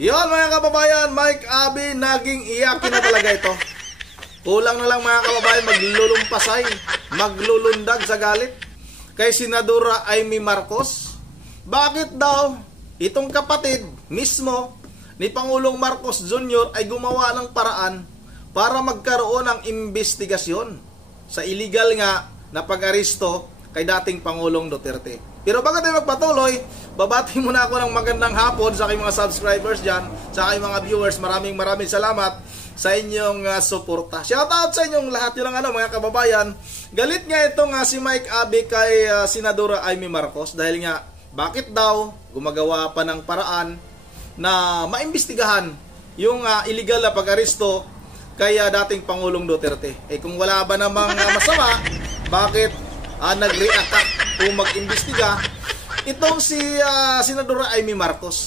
Yon mga kababayan, Mike Abe, naging iyakin na talaga ito. Kulang na lang mga kababayan, maglulumpasay, maglulundag sa galit kay Senadora Amy Marcos. Bakit daw itong kapatid mismo ni Pangulong Marcos Jr. ay gumawa ng paraan para magkaroon ng investigasyon sa illegal nga na pag-aristo kay dating Pangulong Duterte. Pero bago tayo magpatuloy, babati muna ako ng magandang hapon sa aking mga subscribers dyan, sa aking mga viewers. Maraming salamat sa inyong suporta. Shoutout sa inyong lahat. Yun ang mga kababayan. Galit nga itong si Mike Abe kay Senadora Amy Marcos dahil nga bakit daw gumagawa pa ng paraan na maimbestigahan yung illegal na pag-aristo kay dating Pangulong Duterte. Eh kung wala ba namang masama, bakit nag-react kung mag-imbestiga itong si Senadora Amy Marcos?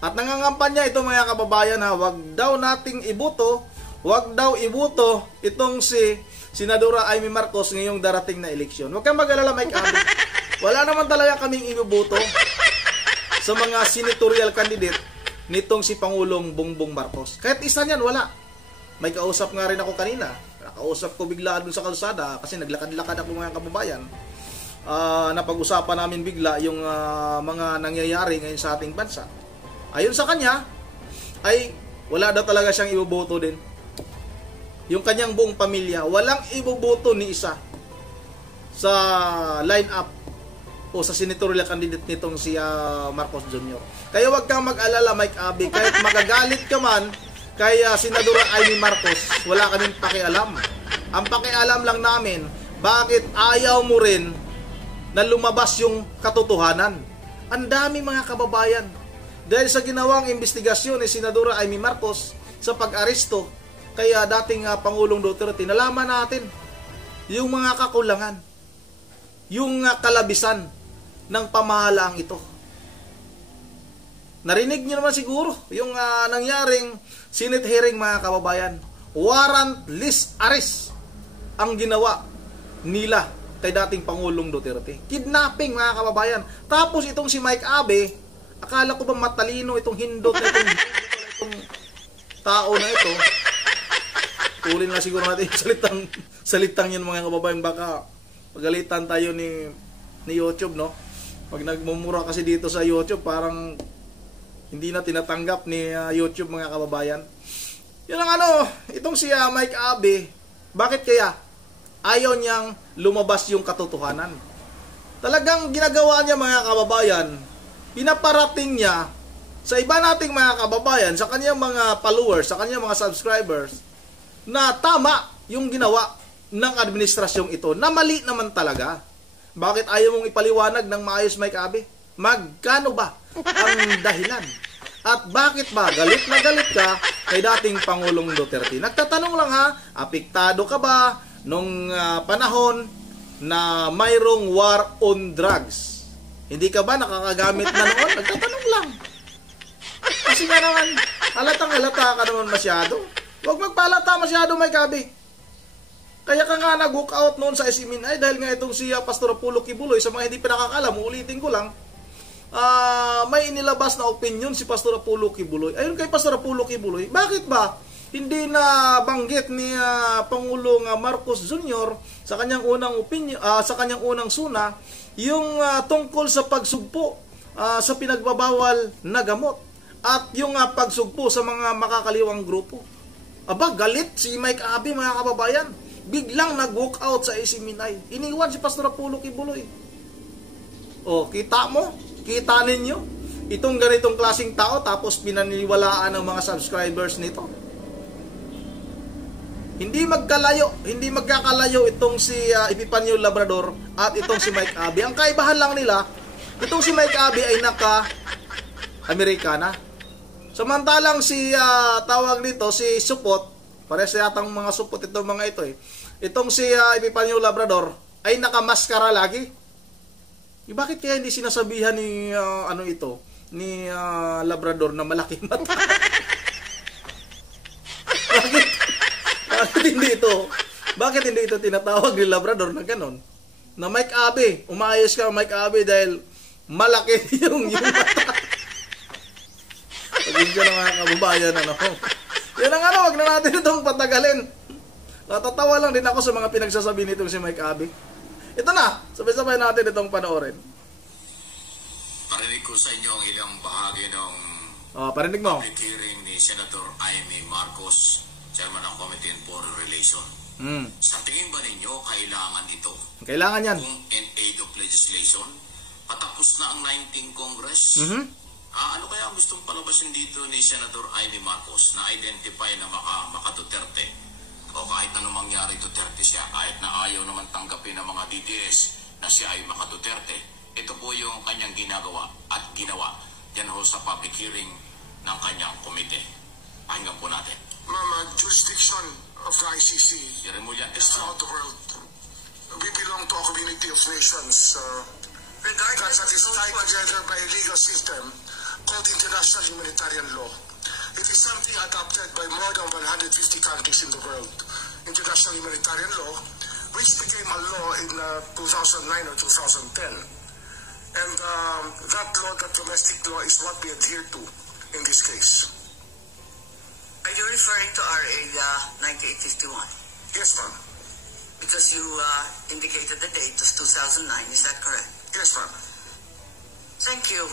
At nangangampanya ito mga kababayan wag daw nating ibuto, wag daw ibuto itong si Senadora Amy Marcos ngayong darating na eleksyon. Huwag kang mag-alala Mike Abe. Wala naman talaga kaming ibubuto sa mga senatorial candidate nitong si Pangulong Bongbong Marcos. Kahit isa niyan, wala. May kausap nga rin ako kanina. Nakausap ko bigla dun sa kalsada kasi naglakad-lakad ako mga kababayan. Napag-usapan namin bigla yung mga nangyayari ngayon sa ating bansa. Ayon sa kanya, ay wala daw talaga siyang iboboto din. Yung kanyang buong pamilya, walang iboboto ni isa sa line-up o sa senatorial candidate nitong si Marcos Jr. Kaya wag kang mag-alala Mike Abe, kahit magagalit ka man kay Senadora Amy Marcos, wala kaming pakialam. Ang pakialam lang namin, bakit ayaw mo rin na lumabas yung katotohanan? Ang dami mga kababayan, dahil sa ginawang investigasyon ni Senadora Amy Marcos sa pag-aresto kay dating Pangulong Duterte, nalaman natin yung mga kakulangan, yung kalabisan ng pamahalaang ito. Narinig niyo naman siguro yung nangyaring Senate hearing mga kababayan. Warrantless arrest ang ginawa nila kay dating Pangulong Duterte. Kidnapping mga kababayan. Tapos itong si Mike Abe, akala ko ba matalino itong hindot na itong tao na ito. Tulin na siguro natin yung salitang yun mga kababayan. Baka pagalitan tayo ni YouTube, no? Pag nagmumura kasi dito sa YouTube, parang hindi na tinatanggap ni YouTube mga kababayan. Yun ang itong si Mike Abe, bakit kaya ayaw niyang lumabas yung katotohanan? Talagang ginagawa niya mga kababayan, pinaparating niya sa iba nating mga kababayan, sa kanyang mga followers, sa kanyang mga subscribers, na tama yung ginawa ng administrasyong ito, na mali naman talaga. Bakit ayaw mong ipaliwanag ng maayos Mike Abe? Magkano ba ang dahilan? At bakit ba galit na galit ka kay dating Pangulong Duterte? Nagtatanong lang apektado ka ba nung panahon na mayroong war on drugs? Hindi ka ba nakakagamit na noon? Nagtatanong lang. Kasi nga naman, halatang-halata ka naman masyado. Huwag magpalata masyado Mike Abe. Kaya ka nga nag-walk out noon sa SMNI dahil nga itong si Pastor Apollo Kibuloy, sa mga hindi pa nakakalam, ulitin ko lang, may inilabas na opinion si Pastor Apollo Kibuloy. Ayun kay Pastor Apollo Kibuloy, bakit ba hindi na banggit ni Pangulong Marcos Jr. sa kanyang unang opinion, sa kanyang unang suna, yung tungkol sa pagsugpo sa pinagbabawal na gamot at yung pagsugpo sa mga makakaliwang grupo? Aba, galit si Mike Abe mga kababayan. Biglang nag-walk out sa SMNI. Iniwan si Pastor Apollo Kibuloy. O, kita mo? Kita ninyo? Itong ganitong klaseng tao tapos pinaniniwalaan ng mga subscribers nito. Hindi magkakalayo itong si Epifanio Labrador at itong si Mike Abe. Ang kaibahan lang nila, itong si Mike Abe ay naka-Amerikana. Samantalang si tawag nito si Supot, pares yatang mga supot itong mga ito itong si Epifanio Labrador ay nakamaskara lagi. Bakit kaya hindi sinasabihan ni ni Labrador na malaki mata? Bakit hindi ito tinatawag ni Labrador na ganon? Na Mike Abe, umayos ka Mike Abe dahil malaki yung mata. Video na mga kababayan, ano. Yan ang ano, wag na natin itong patagalin. Natatawa lang din ako sa mga pinagsasabi nitong si Mike Abby. Ito na, sabay-sabay natin itong panoorin. Parinig ko sa inyo ang ilang bahagi ng Parinig mo. public hearing ni Senator Amy Marcos, Chairman ng Committee on Foreign Relations. Sa tingin ba ninyo kailangan ito? Kailangan yan. Kung in aid of legislation, patapos na ang 19th Congress, ano kaya ang gustong palabasin dito ni Senator Amy Marcos na identify na maka-Duterte? O kahit anong mangyari Duterte siya, kahit na ayaw naman tanggapin ng mga DDS na siya ay maka-Duterte, ito po yung kanyang ginagawa at ginawa yan ho sa public hearing ng kanyang komite. Pakinggan po natin. Ma'am, jurisdiction of the ICC is throughout the world. We belong to a community of nations that is tied together by a legal system called international humanitarian law. It is something adopted by more than 150 countries in the world. International humanitarian law, which became a law in 2009 or 2010. And that law, that domestic law, is what we adhere to in this case. Are you referring to RA 9851? Yes, ma'am. Because you indicated the date was 2009, is that correct? Yes, ma'am. Thank you.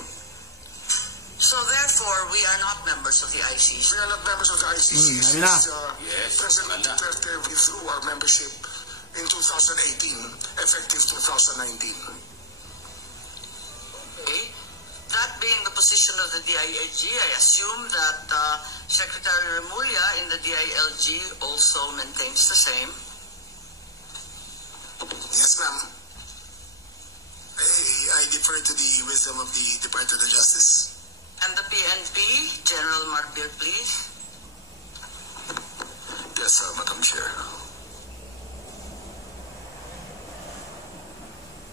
So therefore, we are not members of the ICC. We are not members of the ICC since President Duterte withdrew our membership in 2018, effective 2019. Okay. That being the position of the DILG, I assume that Secretary Remulla in the DILG also maintains the same. Yes, ma'am. I defer to the wisdom of the Department of Justice. And the PNP, General Marbil, please. Yes, Madam Chair.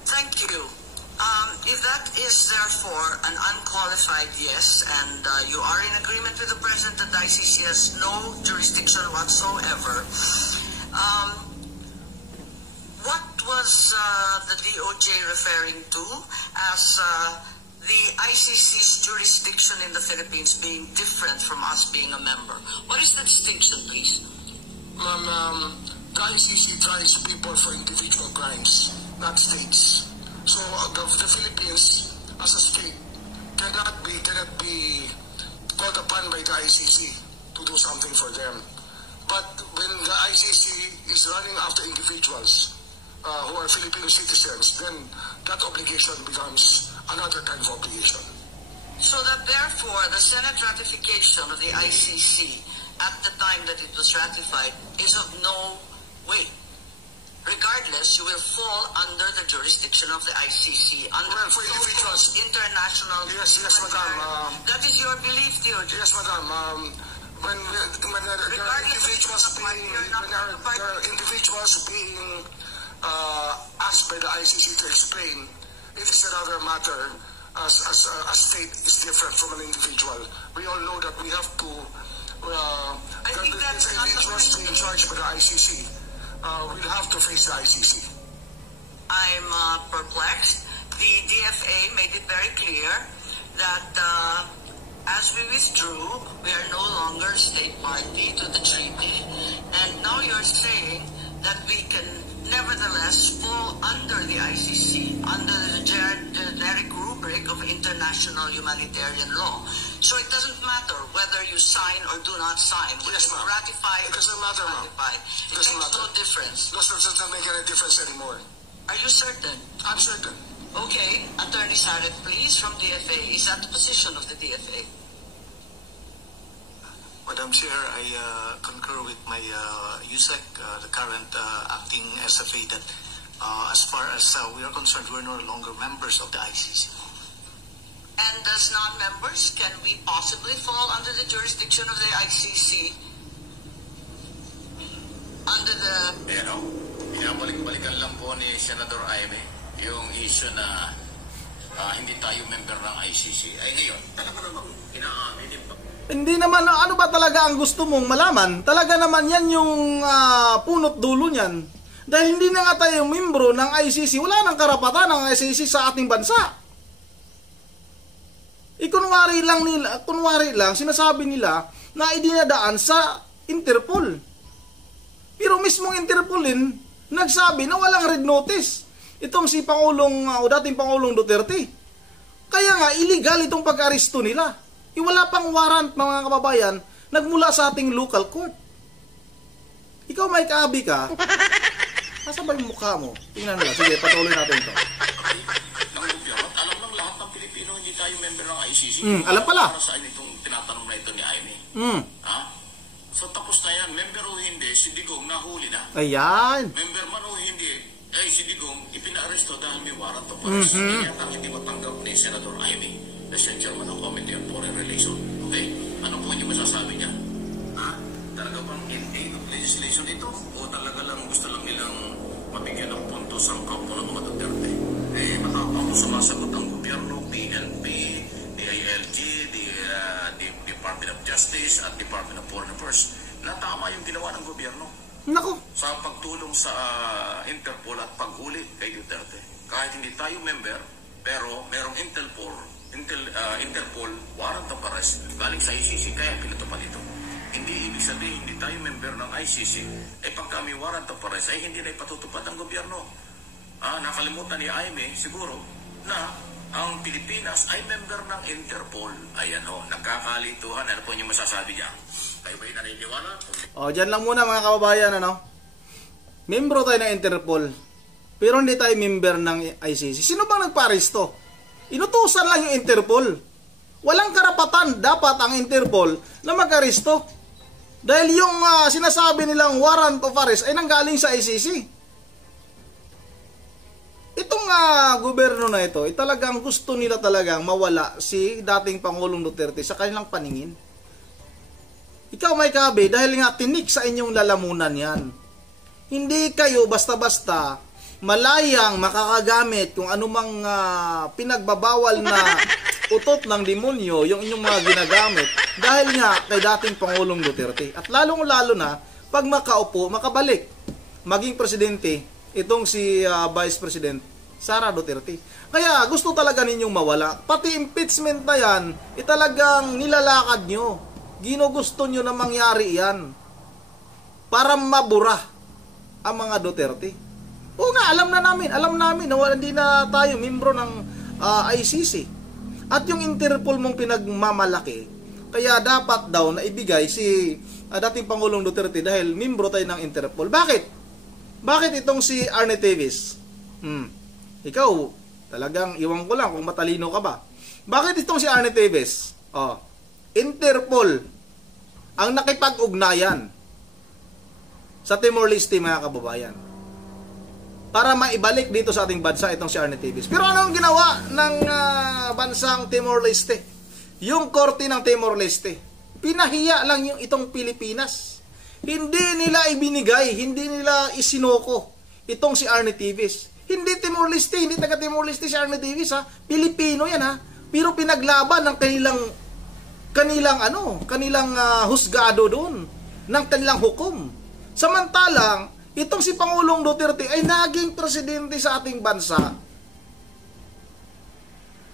Thank you. If that is therefore an unqualified yes, and you are in agreement with the President that the ICC has no jurisdiction whatsoever, what was the DOJ referring to as the ICC's jurisdiction in the Philippines being different from us being a member? What is the distinction, please? Ma'am, the ICC tries people for individual crimes, not states. So the Philippines, as a state, cannot be called upon by the ICC to do something for them. But when the ICC is running after individuals who are Filipino citizens, then that obligation becomes another kind of obligation. So that therefore the Senate ratification of the ICC at the time that it was ratified is of no weight. Regardless, you will fall under the jurisdiction of the ICC, under for individuals, international. Yes, madam. That is your belief, DOJ. Yes, madam. When there are individuals being asked by the ICC to explain, it is another matter. As a state is different from an individual. We all know that we have to. I think that's not the individuals in charge by the ICC. We'll have to face the ICC. I'm perplexed. The DFA made it very clear that as we withdrew, we are no longer a state party to the treaty, and now you're saying that we can nevertheless fall under the ICC, under the generic rubric of international humanitarian law. So it doesn't matter whether you sign or do not sign. Yes, ma'am. Ratify It doesn't matter, ma'am. It makes no difference. Doesn't make any difference anymore. Are you certain? I'm certain. Okay, Attorney Saret, please, from DFA. Is that the position of the DFA? Madam Chair, I concur with my USEC, the current acting SFA, that as far as we are concerned, we're no longer members of the ICC. And as non-members, can we possibly fall under the jurisdiction of the ICC? Under the... Pero, pinabalik-balikan lang po ni Senator Amy yung issue na hindi tayo member ng ICC. Ay ngayon, talaga naman, inaamin din pa. Hindi naman, ano ba talaga ang gusto mong malaman? Talaga naman yan yung punot dulo niyan. Dahil hindi na nga tayo membro ng ICC, wala nang karapatan ng ICC sa ating bansa. Kunwari lang, sinasabi nila na idinadaan sa Interpol. Pero mismong Interpol din, nagsabi na walang red notice. Itong si dating Pangulong Duterte. Kaya nga, illegal itong pag-aresto nila. Wala pang warrant, mga kababayan, nagmula sa ating local court. Ikaw, Mike Abby ka, nasa ba yung mukha mo? Tingnan nila. Sige, patuloy natin ito. Alam ng lahat ng Pilipino, hindi tayo member ng ICC. Alam pala. Para saan itong tinatanong na ito ni Aimee? Ha? So tapos na yan. Member o hindi, si Digong nahuli na. Ayan. Member man o hindi, si Digong ipina-aresto dahil may warrant of arrest. Yan ang hindi matanggap ni Senator Aimee, the Chairman ng Committee on Foreign Relations. Okay? Ano po yung masasabi niya? Talaga bang in aid of legislation ito? O talaga lang gusto lang nilang mabigyan ng puntos ang kampo ng mga Duterte? Matapang sumasagot ang gobyerno, PNP, DILG, the Department of Justice at Department of Foreign Affairs na tama yung ginawa ng gobyerno. Nako. Sa pagtulong sa Interpol at paghuli kay Duterte. Kahit hindi tayo member, pero merong Interpol warrant of arrest galing sa ICC, kaya pinatupad ito. Hindi ibig sabihin hindi tayo member ng ICC, pagka may warrant of arrest ay hindi na ipatutupad ng gobyerno. Nakalimutan ni Aimee siguro na ang Pilipinas ay member ng Interpol. Ayan nagkakalituhan. Ano po yung masasabi niya? Kayo ba'y naniniwala? Dyan lang muna mga kababayan, membro tayo ng Interpol, pero hindi tayo member ng ICC. Sino bang nagpa-aresto? Inutusan lang yung Interpol. Walang karapatan dapat ang Interpol na mag-aresto. Dahil yung sinasabi nilang warrant of arrest ay nanggaling sa ICC. Itong gobyerno na ito, talagang gusto nila talagang mawala si dating Pangulong Duterte sa kanilang paningin. Ikaw, Mike Abby, dahil nga tinik sa inyong lalamunan yan. Hindi kayo basta-basta malayang makakagamit kung anumang pinagbabawal na utot ng demonyo yung inyong mga ginagamit dahil nga kay dating Pangulong Duterte. At lalong-lalo na pag makaupo, makabalik, maging presidente, itong si Vice President Sara Duterte. Kaya gusto talaga ninyong mawala. Pati impeachment na yan, talagang nilalakad nyo. Ginugusto nyo na mangyari yan para mabura ang mga Duterte. Oo nga, alam namin na hindi na tayo membro ng ICC. At yung Interpol mong pinagmamalaki, kaya dapat daw na ibigay si dating Pangulong Duterte dahil membro tayo ng Interpol. Bakit itong si Arne Teves? Ikaw, talagang iwan ko lang kung matalino ka ba. Bakit itong si Arne Teves? Interpol ang nakipag-ugnayan sa Timor-Leste, mga kababayan, para maibalik dito sa ating bansa itong si Arne Teves. Pero ano ang ginawa ng bansang Timor-Leste? Yung korte ng Timor-Leste, pinahiya lang yung itong Pilipinas. Hindi nila ibinigay, hindi nila isinoko itong si Arne Teves. Hindi Timor-Leste, hindi taga Timor-Leste si Arne Teves, Pilipino yan, pero pinaglaban ng kanilang husgado doon, ng kanilang hukom. Samantalang itong si Pangulong Duterte ay naging presidente sa ating bansa.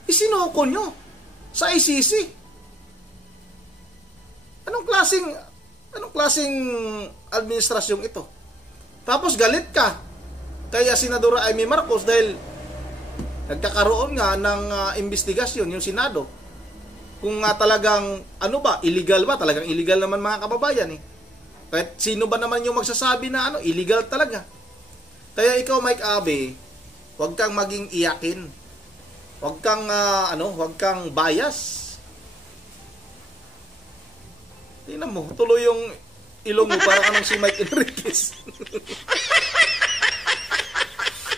Isinoko nyo sa ICC. Anong klaseng administrasyong ito? Tapos galit ka kaya Senador Aimee Marcos dahil nagkakaroon nga ng investigasyon yung Senado. Kung talagang illegal ba? Talagang illegal naman, mga kababayan. Kahit sino ba naman yung magsasabi na illegal talaga. Kaya ikaw, Mike Abby, huwag kang maging iyakin. Huwag kang bias. Tingnan mo, tuloy yung ilong mo parang si Mike Enriquez.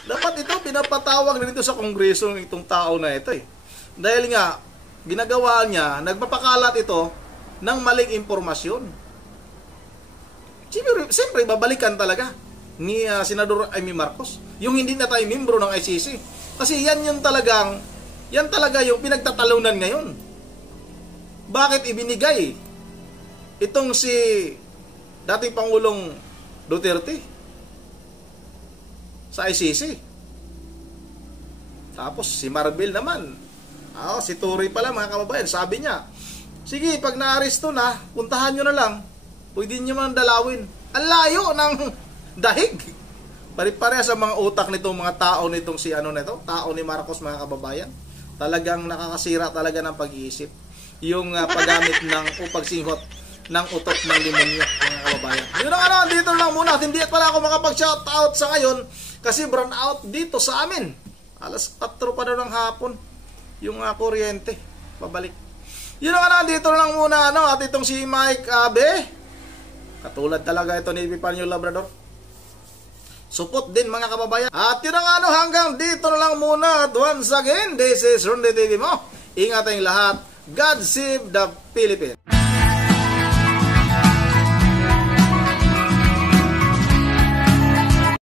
Dapat ito pinapatawag na dito sa Kongreso itong tao na ito Dahil nga ginagawa niya, nagpapakalat ito ng maling impormasyon. Siyempre babalikan talaga ni Senador Aimee Marcos yung hindi na tayo membro ng ICC. Kasi yan talaga yung pinagtatalunan ngayon. Bakit ibinigay itong si dating Pangulong Duterte sa ICC? Tapos si Marvel naman Si Turi pala mga kababayan, sabi niya, sige, pag naaresto na, puntahan nyo na lang. Pwede nyo man dalawin. Ang layo ng dahig. Pare-pare sa mga utak nitong mga tao nitong si tao ni Marcos mga kababayan. Talagang nakakasira talaga ng pag-iisip. Yung paggamit ng pagsinghot ng utok ng demonyo mga kababayan. Yun ang dito lang muna. Hindi pala ako makapag-shoutout sa ngayon kasi brown out dito sa amin. Alas 4 pa daw ng hapon yung kuryente. Pabalik. Yun ang dito lang muna at itong si Mike Abe. Katulad talaga ito ni Epifanio Labrador. Supot din mga kababayan. At yun ang hanggang dito na lang muna. At once again, this is Ronde TV mo. Ingat tayong lahat. God save the Philippines.